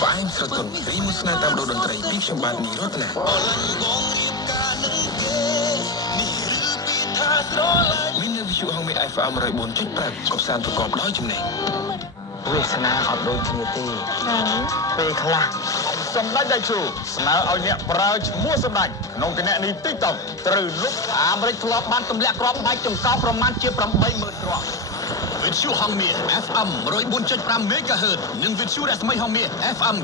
ផ្អែមស្រទន់រីមួយស្នេហ៍តាមដូនតន្ត្រីពីខ្ញុំបាទនីរតនាមាននៅវិទ្យុហងមេ FM 104.5កំសាន្តប្រកបដោយចំណេះវាសនាអត់ដូចគ្នាទេពេលខ្លះសម្ដេចតេជោស្នើឲ្យអ្នកប្រើឈ្មោះសម្ដេចក្នុងគណនី TikTok ត្រូវលុបអាមេរិកធ្លាប់បានទម្លាក់គ្រាប់ដាច់ចង្កោប្រមាណជា 80,000 គ្រាប់វិទ្យុហងមាស FM 104.5 MHz និងវិទ្យុរស្មីហងមាស FM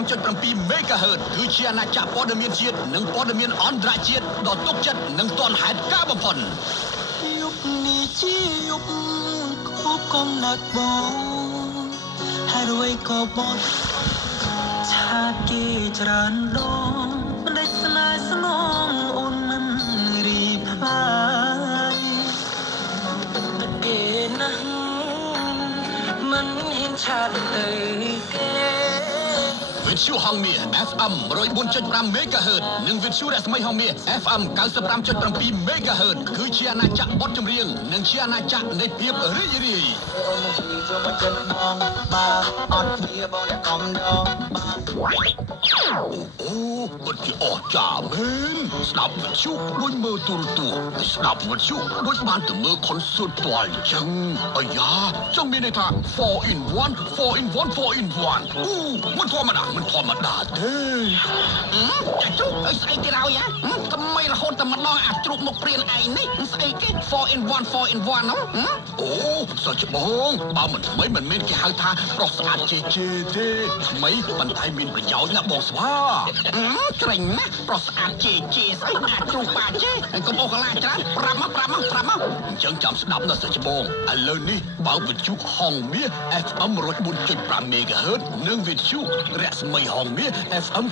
95.7 MHz គឺជាអាណាចក្រព័ត៌មានជាតិនិងព័ត៌មានអន្តរជាតិដ៏ទុកចិត្តនិងទាន់ហេតុការណ៍បំផុតយុគនេះជាយុគគូកំណត់បងហើយរួយក៏បត់ឆាតគេច្រើនដងផ្លេចស្នេហ៍ស្នងអូនមិនរីផ្លាយគេណាស់មិនហ៊ានឆាតទៅគេវិទ្យុហងមាស FM 104.5 MHz និងវិទ្យុរស្មីហងមាស FM 95.7 MHz គឺជាអាណាចក្របទចម្រៀងនិងជាអាណាចក្រនៃភាពរីករាយអូនមកជួយមកចិត្តបងបើអត់គ្នាបងអ្នកកំដងអូពិតជាអស្ចារ្យមែនស្ដាប់វិទ្យុដូចមើលទូរទស្សន៍ស្ដាប់វិទ្យុដូចបានទៅមើល concert ផ្ទាល់ចឹងអាយ៉ាចង់មានន័យថា 4 in 1 4 in 1 4 in 1អូមិនធម្មតាទេចាជ្រូកអីស្អីគេហើយថ្មីរហូតតែម្ដងអាជ្រូកមកព្រានឯងនេះស្អីគេ4 in 1 4 in 1ហ្នឹងអូសុចបងបើមិនថ្មីមិនមែនគេហៅថាប្រុសស្អាតជេជេទេថ្មីប៉ុន្តែមានប្រយោជន៍ណាបងស្វាក្រែងណាស់ប្រុសស្អាតជេជេស្អីអាជ្រូកបាជេកុំអូកាឡាច្រើនប្រាប់មកអញ្ចឹងចាំស្ដាប់នៅសុចបងឥឡូវនេះបើវិទ្យុហងមាស FM 104.5 MHz និងវិទ្យុរស្មីហងមាស FM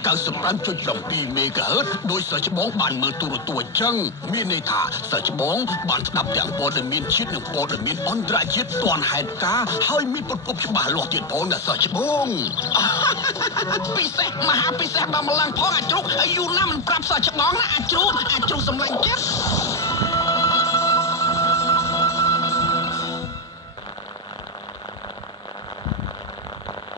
95.7 MHz ដោយសិស្សបងបានមើលទូរទស្សន៍អញ្ចឹងមានន័យថាសិស្សបងបានស្ដាប់ទាំងព័ត៌មានជាតិនិងព័ត៌មានអន្តរជាតិទាន់ហេតុការណ៍ហើយមានប្រភពច្បាស់លាស់ទៀតផងណាសិស្សបងពិសេសមហាពិសេសបើម្លងផងអាជ្រូកយូរណាស់មិនប្រាប់សិស្សបងណាអាជ្រូកសម្លាញ់ចិត្ត